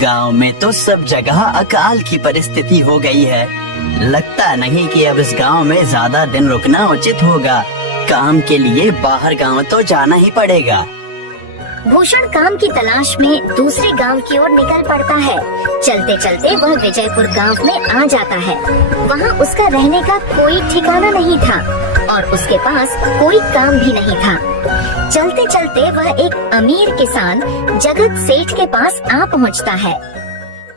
गांव में तो सब जगह अकाल की परिस्थिति हो गई है। लगता नहीं कि अब इस गांव में ज्यादा दिन रुकना उचित होगा। काम के लिए बाहर गांव तो जाना ही पड़ेगा। भूषण काम की तलाश में दूसरे गांव की ओर निकल पड़ता है। चलते चलते वह विजयपुर गांव में आ जाता है। वहां उसका रहने का कोई ठिकाना नहीं था और उसके पास कोई काम भी नहीं था। चलते चलते वह एक अमीर किसान जगत सेठ के पास आ पहुंचता है।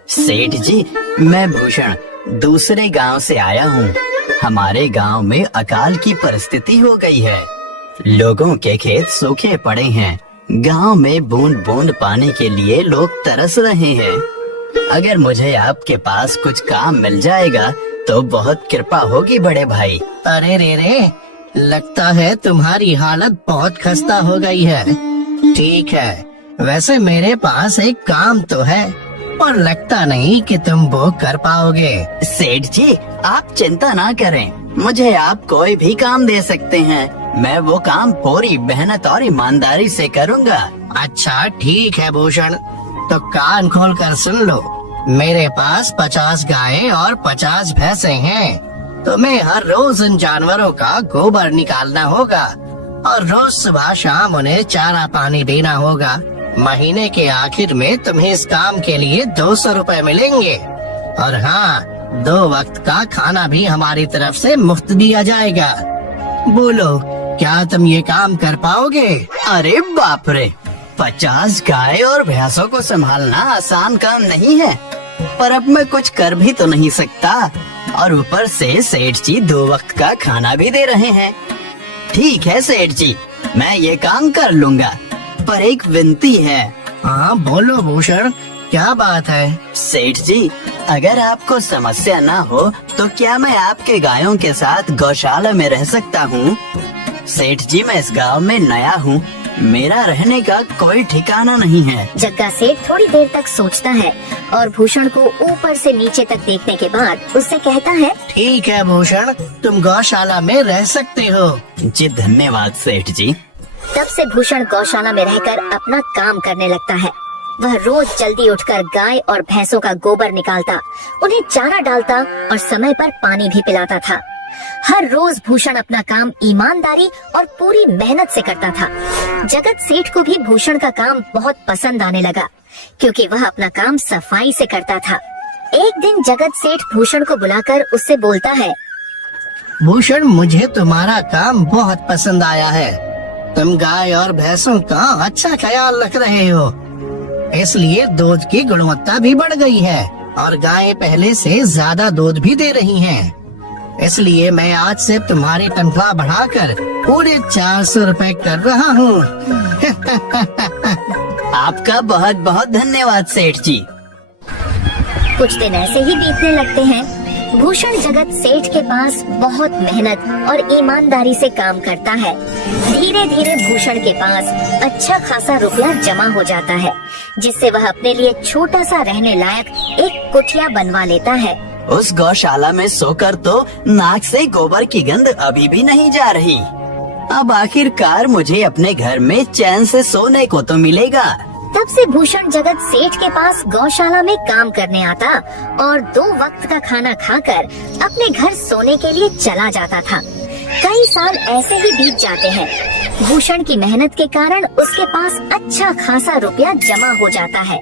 सेठ जी, मैं भूषण दूसरे गांव से आया हूँ। हमारे गांव में अकाल की परिस्थिति हो गई है। लोगों के खेत सूखे पड़े हैं। गांव में बूंद बूंद पानी के लिए लोग तरस रहे हैं। अगर मुझे आपके पास कुछ काम मिल जाएगा तो बहुत कृपा होगी बड़े भाई। अरे रे, लगता है तुम्हारी हालत बहुत खस्ता हो गई है। ठीक है, वैसे मेरे पास एक काम तो है और लगता नहीं कि तुम वो कर पाओगे। सेठ जी, आप चिंता ना करें, मुझे आप कोई भी काम दे सकते हैं। मैं वो काम पूरी मेहनत और ईमानदारी से करूँगा। अच्छा ठीक है भूषण, तो कान खोल कर सुन लो। मेरे पास 50 गायें और 50 भैंसे हैं। तुम्हें हर रोज इन जानवरों का गोबर निकालना होगा और रोज सुबह शाम उन्हें चारा पानी देना होगा। महीने के आखिर में तुम्हें इस काम के लिए 200 रुपए मिलेंगे। और हाँ, 2 वक्त का खाना भी हमारी तरफ से मुफ्त दिया जाएगा। बोलो, क्या तुम ये काम कर पाओगे? अरे बाप रे, 50 गाय और भैंसों को संभालना आसान काम नहीं है। पर अब मैं कुछ कर भी तो नहीं सकता और ऊपर से सेठ जी 2 वक्त का खाना भी दे रहे हैं। ठीक है सेठ जी, मैं ये काम कर लूँगा, पर एक विनती है। हाँ बोलो भूषण, क्या बात है? सेठ जी, अगर आपको समस्या ना हो तो क्या मैं आपके गायों के साथ गौशाला में रह सकता हूँ? सेठ जी, मैं इस गांव में नया हूँ, मेरा रहने का कोई ठिकाना नहीं है। जग्गा सेठ थोड़ी देर तक सोचता है और भूषण को ऊपर से नीचे तक देखने के बाद उससे कहता है, ठीक है भूषण, तुम गौशाला में रह सकते हो। जी धन्यवाद सेठ जी। तब से भूषण गौशाला में रहकर अपना काम करने लगता है। वह रोज जल्दी उठकर गाय और भैंसों का गोबर निकालता, उन्हें चारा डालता और समय पर पानी भी पिलाता था। हर रोज भूषण अपना काम ईमानदारी और पूरी मेहनत से करता था। जगत सेठ को भी भूषण का काम बहुत पसंद आने लगा, क्योंकि वह अपना काम सफाई से करता था। एक दिन जगत सेठ भूषण को बुलाकर उससे बोलता है, भूषण, मुझे तुम्हारा काम बहुत पसंद आया है। तुम गाय और भैंसों का अच्छा ख्याल रख रहे हो, इसलिए दूध की गुणवत्ता भी बढ़ गई है और गायें पहले से ज्यादा दूध भी दे रही हैं। इसलिए मैं आज से तुम्हारी तनख्वाह बढ़ाकर पूरे 400 रुपए कर रहा हूँ। आपका बहुत बहुत धन्यवाद सेठ जी। कुछ दिन ऐसे ही बीतने लगते हैं। भूषण जगत सेठ के पास बहुत मेहनत और ईमानदारी से काम करता है। धीरे धीरे भूषण के पास अच्छा खासा रुपया जमा हो जाता है, जिससे वह अपने लिए छोटा सा रहने लायक एक कुटिया बनवा लेता है। उस गौशाला में सोकर तो नाक से गोबर की गंध अभी भी नहीं जा रही। अब आखिरकार मुझे अपने घर में चैन से सोने को तो मिलेगा। तब से भूषण जगत सेठ के पास गौशाला में काम करने आता और 2 वक्त का खाना खाकर अपने घर सोने के लिए चला जाता था। कई साल ऐसे ही बीत जाते हैं। भूषण की मेहनत के कारण उसके पास अच्छा खासा रुपया जमा हो जाता है।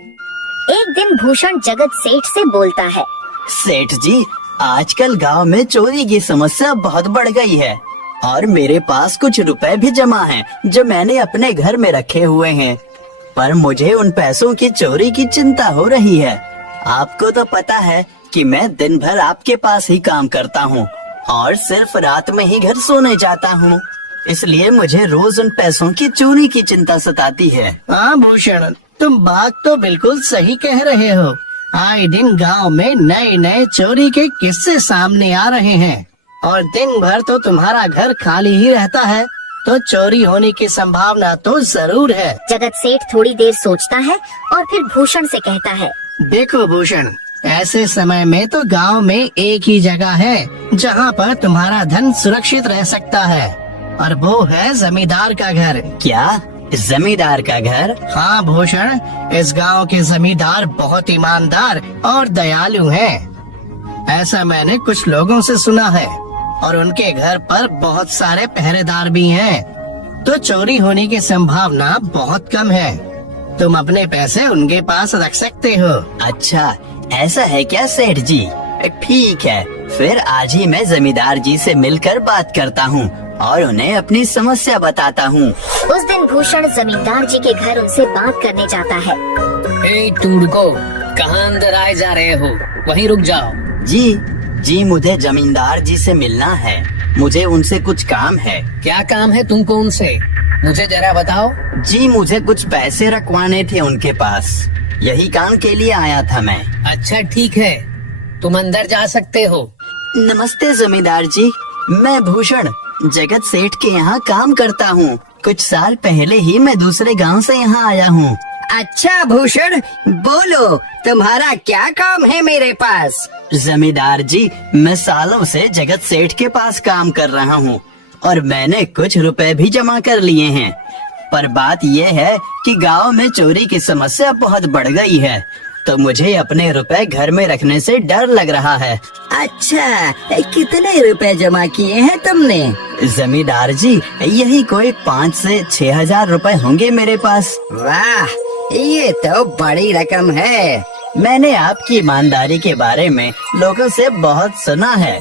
एक दिन भूषण जगत सेठ से बोलता है, सेठ जी, आजकल गांव में चोरी की समस्या बहुत बढ़ गई है और मेरे पास कुछ रुपए भी जमा हैं जो मैंने अपने घर में रखे हुए हैं, पर मुझे उन पैसों की चोरी की चिंता हो रही है। आपको तो पता है कि मैं दिन भर आपके पास ही काम करता हूँ और सिर्फ रात में ही घर सोने जाता हूँ, इसलिए मुझे रोज उन पैसों की चोरी की चिंता सताती है। हाँ भूषण, तुम बात तो बिल्कुल सही कह रहे हो। आए दिन गांव में नए नए चोरी के किस्से सामने आ रहे हैं और दिन भर तो तुम्हारा घर खाली ही रहता है, तो चोरी होने की संभावना तो जरूर है। जगत सेठ थोड़ी देर सोचता है और फिर भूषण से कहता है, देखो भूषण, ऐसे समय में तो गांव में एक ही जगह है जहां पर तुम्हारा धन सुरक्षित रह सकता है, और वो है जमींदार का घर। क्या जमींदार का घर? हाँ भूषण, इस गांव के जमींदार बहुत ईमानदार और दयालु हैं। ऐसा मैंने कुछ लोगों से सुना है, और उनके घर पर बहुत सारे पहरेदार भी हैं, तो चोरी होने की संभावना बहुत कम है। तुम अपने पैसे उनके पास रख सकते हो। अच्छा, ऐसा है क्या सेठ जी? ठीक है, फिर आज ही मैं जमींदार जी से मिलकर बात करता हूँ और उन्हें अपनी समस्या बताता हूँ। उस दिन भूषण जमींदार जी के घर उनसे बात करने जाता है। ए टूडको, कहाँ अंदर आए जा रहे हो? वहीं रुक जाओ। जी, मुझे जमींदार जी से मिलना है। मुझे उनसे कुछ काम है। क्या काम है तुमको उनसे? मुझे जरा बताओ। जी, मुझे कुछ पैसे रखवाने थे उनके पास, यही काम के लिए आया था मैं। अच्छा ठीक है, तुम अंदर जा सकते हो। नमस्ते जमींदार जी, मैं भूषण जगत सेठ के यहाँ काम करता हूँ। कुछ साल पहले ही मैं दूसरे गांव से यहाँ आया हूँ। अच्छा भूषण, बोलो तुम्हारा क्या काम है मेरे पास? जमींदार जी, मैं सालों से जगत सेठ के पास काम कर रहा हूँ और मैंने कुछ रुपए भी जमा कर लिए हैं, पर बात यह है कि गांव में चोरी की समस्या बहुत बढ़ गई है, तो मुझे अपने रुपए घर में रखने से डर लग रहा है। अच्छा, कितने रुपए जमा किए हैं तुमने? जमींदार जी, यही कोई 5 से 6 हजार रुपए होंगे मेरे पास। वाह, ये तो बड़ी रकम है। मैंने आपकी ईमानदारी के बारे में लोगों से बहुत सुना है,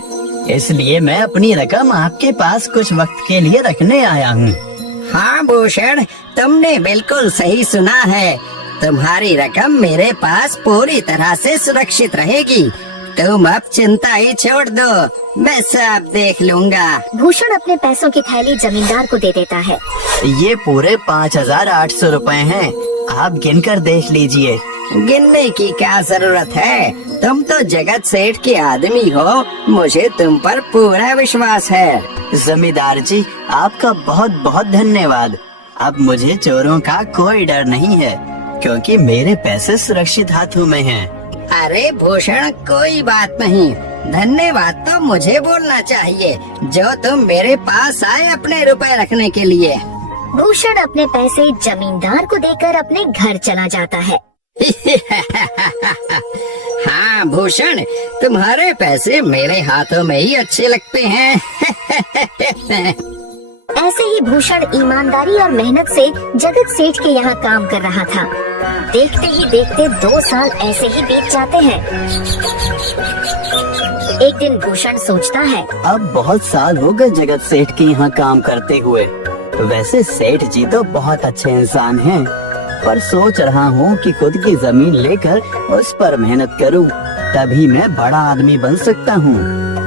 इसलिए मैं अपनी रकम आपके पास कुछ वक्त के लिए रखने आया हूँ। हाँ भूषण, तुमने बिल्कुल सही सुना है। तुम्हारी रकम मेरे पास पूरी तरह से सुरक्षित रहेगी। तुम अब चिंता ही छोड़ दो, मैं सब देख लूँगा। भूषण अपने पैसों की थैली जमींदार को दे देता है। ये पूरे 5,800 रुपए हैं, आप गिनकर देख लीजिए। गिनने की क्या जरूरत है? तुम तो जगत सेठ के आदमी हो, मुझे तुम पर पूरा विश्वास है। जमींदार जी, आपका बहुत बहुत धन्यवाद। अब मुझे चोरों का कोई डर नहीं है, क्योंकि मेरे पैसे सुरक्षित हाथों में हैं। अरे भूषण, कोई बात नहीं, धन्यवाद तो मुझे बोलना चाहिए, जो तुम मेरे पास आए अपने रुपए रखने के लिए। भूषण अपने पैसे जमींदार को देकर अपने घर चला जाता है। हाँ भूषण, तुम्हारे पैसे मेरे हाथों में ही अच्छे लगते हैं। ऐसे ही भूषण ईमानदारी और मेहनत से जगत सेठ के यहाँ काम कर रहा था। देखते ही देखते 2 साल ऐसे ही बीत जाते हैं। एक दिन भूषण सोचता है, अब बहुत साल हो गए जगत सेठ के यहाँ काम करते हुए। वैसे सेठ जी तो बहुत अच्छे इंसान हैं, पर सोच रहा हूँ कि खुद की जमीन लेकर उस पर मेहनत करूँ, तभी मैं बड़ा आदमी बन सकता हूँ।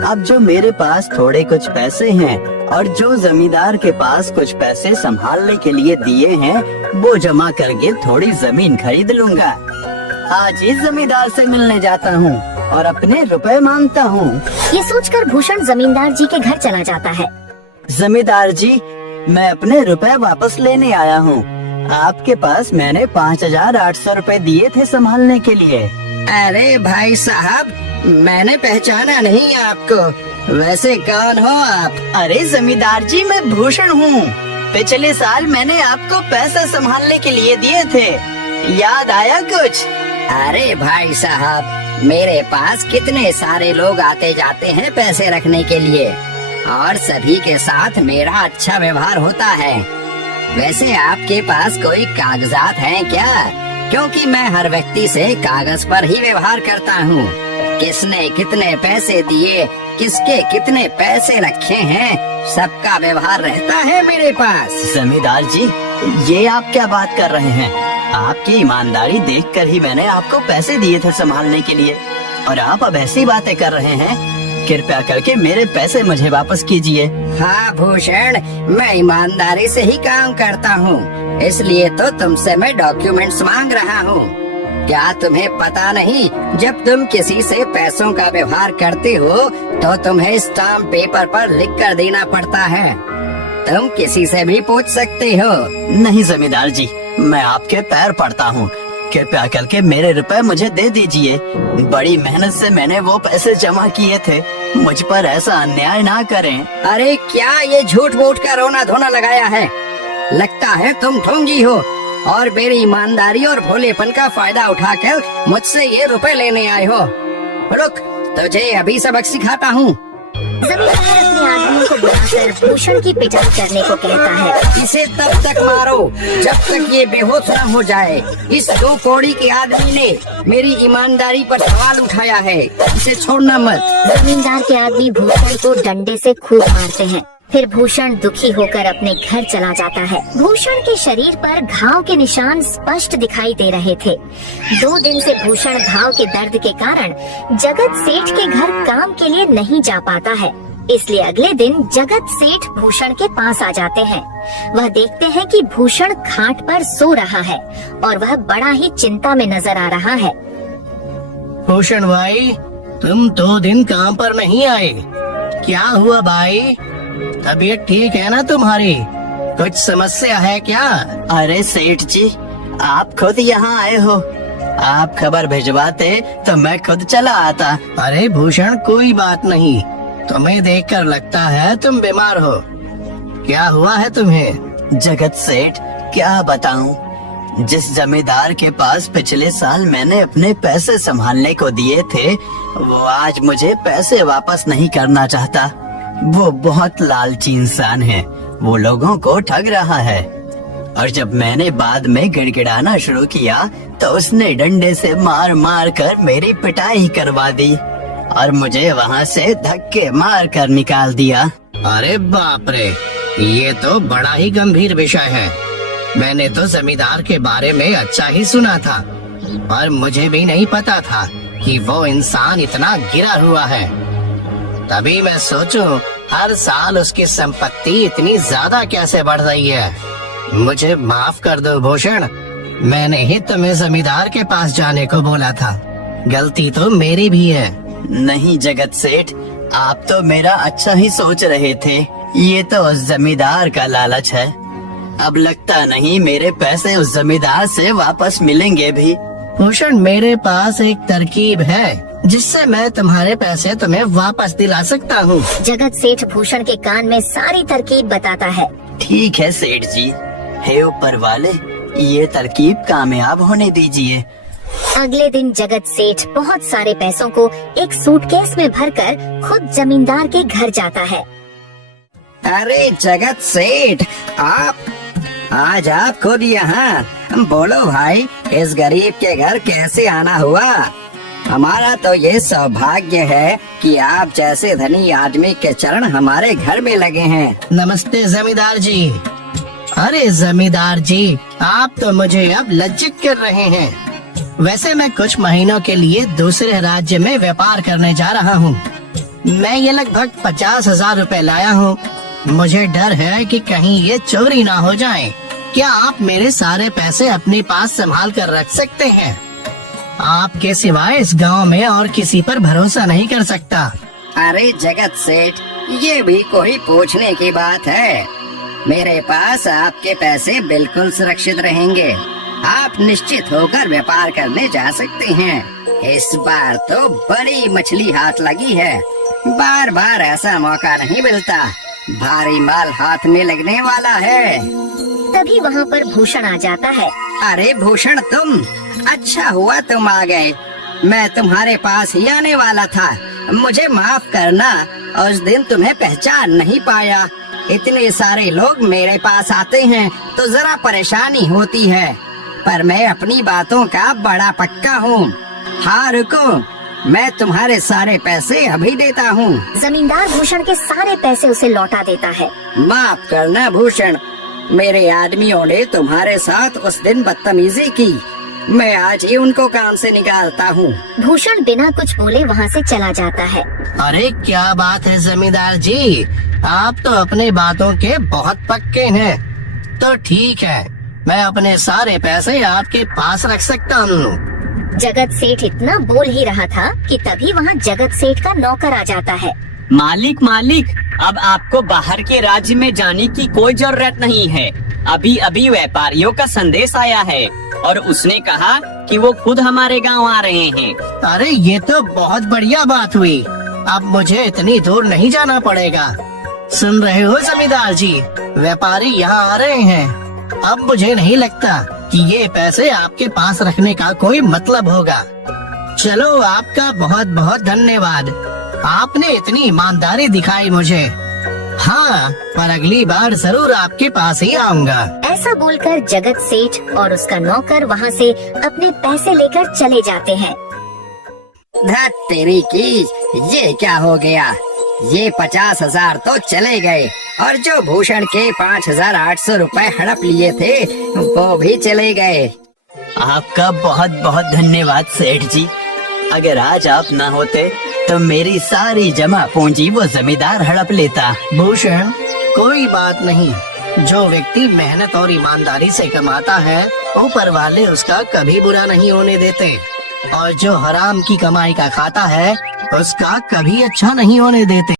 अब जो मेरे पास थोड़े कुछ पैसे हैं और जो जमींदार के पास कुछ पैसे संभालने के लिए दिए हैं, वो जमा करके थोड़ी जमीन खरीद लूँगा। आज ही जमींदार से मिलने जाता हूँ और अपने रुपए मांगता हूँ। ये सोचकर भूषण जमींदार जी के घर चला जाता है। जमींदार जी, मैं अपने रुपए वापस लेने आया हूँ। आपके पास मैंने 5,800 रुपए दिए थे संभालने के लिए। अरे भाई साहब, मैंने पहचाना नहीं आपको, वैसे कौन हो आप? अरे जमींदार जी, मैं भूषण हूँ। पिछले साल मैंने आपको पैसे संभालने के लिए दिए थे, याद आया कुछ? अरे भाई साहब, मेरे पास कितने सारे लोग आते जाते हैं पैसे रखने के लिए, और सभी के साथ मेरा अच्छा व्यवहार होता है। वैसे आपके पास कोई कागजात हैं क्या? क्योंकि मैं हर व्यक्ति से कागज पर ही व्यवहार करता हूँ। किसने कितने पैसे दिए, किसके कितने पैसे रखे हैं, सबका व्यवहार रहता है मेरे पास। जमींदार जी, ये आप क्या बात कर रहे हैं? आपकी ईमानदारी देखकर ही मैंने आपको पैसे दिए थे संभालने के लिए, और आप अब ऐसी बातें कर रहे हैं। कृपया करके मेरे पैसे मुझे वापस कीजिए। हाँ भूषण, मैं ईमानदारी से ही काम करता हूँ, इसलिए तो तुमसे मैं डॉक्यूमेंट्स मांग रहा हूँ। क्या तुम्हें पता नहीं, जब तुम किसी से पैसों का व्यवहार करते हो तो तुम्हें स्टाम्प पेपर पर लिख कर देना पड़ता है। तुम किसी से भी पूछ सकते हो। नहीं जमींदार जी, मैं आपके पैर पड़ता हूँ, कृपया करके मेरे रुपए मुझे दे दीजिए। बड़ी मेहनत से मैंने वो पैसे जमा किए थे, मुझ पर ऐसा अन्याय ना करें। अरे क्या ये झूठ मूठ का रोना धोना लगाया है? लगता है तुम ढोंगी हो और मेरी ईमानदारी और भोलेपन का फायदा उठाकर मुझसे ये रुपए लेने आए हो। रुक, तुझे अभी सबक सिखाता हूँ। जमींदार अपने आदमियों को बुलाकर भूषण की पिटाई करने को कहता है। इसे तब तक मारो जब तक ये बेहोश न हो जाए। इस 2 कौड़ी के आदमी ने मेरी ईमानदारी पर सवाल उठाया है, इसे छोड़ना मत। जमींदार के आदमी भूषण को डंडे से खूब मारते हैं। फिर भूषण दुखी होकर अपने घर चला जाता है। भूषण के शरीर पर घाव के निशान स्पष्ट दिखाई दे रहे थे। 2 दिन से भूषण घाव के दर्द के कारण जगत सेठ के घर काम के लिए नहीं जा पाता है। इसलिए अगले दिन जगत सेठ भूषण के पास आ जाते हैं। वह देखते हैं कि भूषण खाट पर सो रहा है और वह बड़ा ही चिंता में नजर आ रहा है। भूषण भाई, तुम 2 दिन काम पर नहीं आए, क्या हुआ भाई? तबीयत ठीक है ना तुम्हारी? कुछ समस्या है क्या? अरे सेठ जी, आप खुद यहाँ आए हो। आप खबर भिजवाते तो मैं खुद चला आता। अरे भूषण, कोई बात नहीं, तुम्हें देखकर लगता है तुम बीमार हो। क्या हुआ है तुम्हें? जगत सेठ, क्या बताऊं, जिस जमींदार के पास पिछले साल मैंने अपने पैसे संभालने को दिए थे, वो आज मुझे पैसे वापस नहीं करना चाहता। वो बहुत लालची इंसान है, वो लोगों को ठग रहा है। और जब मैंने बाद में गिड़गिड़ाना शुरू किया तो उसने डंडे से मार मार कर मेरी पिटाई करवा दी और मुझे वहाँ से धक्के मार कर निकाल दिया। अरे बाप रे, ये तो बड़ा ही गंभीर विषय है। मैंने तो जमींदार के बारे में अच्छा ही सुना था और मुझे भी नहीं पता था कि वो इंसान इतना गिरा हुआ है। तभी मैं सोचूं हर साल उसकी संपत्ति इतनी ज्यादा कैसे बढ़ रही है। मुझे माफ कर दो भूषण, मैंने ही तुम्हें जमींदार के पास जाने को बोला था। गलती तो मेरी भी है। नहीं जगत सेठ, आप तो मेरा अच्छा ही सोच रहे थे। ये तो उस जमींदार का लालच है। अब लगता नहीं मेरे पैसे उस जमींदार से वापस मिलेंगे भी। भूषण, मेरे पास एक तरकीब है जिससे मैं तुम्हारे पैसे तुम्हें वापस दिला सकता हूँ। जगत सेठ भूषण के कान में सारी तरकीब बताता है। ठीक है सेठ जी, हे ऊपर वाले, ये तरकीब कामयाब होने दीजिए। अगले दिन जगत सेठ बहुत सारे पैसों को एक सूटकेस में भरकर खुद जमींदार के घर जाता है। अरे जगत सेठ, आज आप खुद यहाँ? बोलो भाई, इस गरीब के घर कैसे आना हुआ? हमारा तो ये सौभाग्य है कि आप जैसे धनी आदमी के चरण हमारे घर में लगे हैं। नमस्ते जमींदार जी। अरे जमींदार जी, आप तो मुझे अब लज्जित कर रहे हैं। वैसे मैं कुछ महीनों के लिए दूसरे राज्य में व्यापार करने जा रहा हूँ। मैं ये लगभग 50,000 रुपए लाया हूँ। मुझे डर है कि कहीं ये चोरी ना हो जाए। क्या आप मेरे सारे पैसे अपने पास संभाल कर रख सकते हैं? आपके सिवाय इस गांव में और किसी पर भरोसा नहीं कर सकता। अरे जगत सेठ, ये भी कोई पूछने की बात है? मेरे पास आपके पैसे बिल्कुल सुरक्षित रहेंगे। आप निश्चित होकर व्यापार करने जा सकते हैं। इस बार तो बड़ी मछली हाथ लगी है। बार बार ऐसा मौका नहीं मिलता। भारी माल हाथ में लगने वाला है। तभी वहाँ पर भूषण आ जाता है। अरे भूषण, तुम? अच्छा हुआ तुम आ गए। मैं तुम्हारे पास ही आने वाला था। मुझे माफ करना, उस दिन तुम्हें पहचान नहीं पाया। इतने सारे लोग मेरे पास आते हैं तो जरा परेशानी होती है, पर मैं अपनी बातों का बड़ा पक्का हूँ। हाँ रुको, मैं तुम्हारे सारे पैसे अभी देता हूँ। जमींदार भूषण के सारे पैसे उसे लौटा देता है। माफ करना भूषण, मेरे आदमियों ने तुम्हारे साथ उस दिन बदतमीजी की। मैं आज ही उनको काम से निकालता हूँ। भूषण बिना कुछ बोले वहाँ से चला जाता है। अरे क्या बात है जमींदार जी, आप तो अपने बातों के बहुत पक्के हैं। तो ठीक है, मैं अपने सारे पैसे आपके पास रख सकता हूँ। जगत सेठ इतना बोल ही रहा था कि तभी वहाँ जगत सेठ का नौकर आ जाता है। मालिक, अब आपको बाहर के राज्य में जाने की कोई जरूरत नहीं है। अभी अभी व्यापारियों का संदेश आया है और उसने कहा कि वो खुद हमारे गांव आ रहे हैं। अरे ये तो बहुत बढ़िया बात हुई। अब मुझे इतनी दूर नहीं जाना पड़ेगा। सुन रहे हो जमींदार जी, व्यापारी यहाँ आ रहे हैं। अब मुझे नहीं लगता कि ये पैसे आपके पास रखने का कोई मतलब होगा। चलो, आपका बहुत बहुत धन्यवाद। आपने इतनी ईमानदारी दिखाई मुझे। हाँ, पर अगली बार जरूर आपके पास ही आऊंगा। ऐसा बोलकर जगत सेठ और उसका नौकर वहाँ से अपने पैसे लेकर चले जाते हैं। धत तेरी की, ये क्या हो गया? ये 50,000 तो चले गए और जो भूषण के 5,800 रुपए हड़प लिए थे वो भी चले गए। आपका बहुत बहुत धन्यवाद सेठ जी। अगर आज आप ना होते तो मेरी सारी जमा पूंजी वो जमींदार हड़प लेता। भूषण, कोई बात नहीं। जो व्यक्ति मेहनत और ईमानदारी से कमाता है, ऊपर वाले उसका कभी बुरा नहीं होने देते। और जो हराम की कमाई का खाता है, उसका कभी अच्छा नहीं होने देते।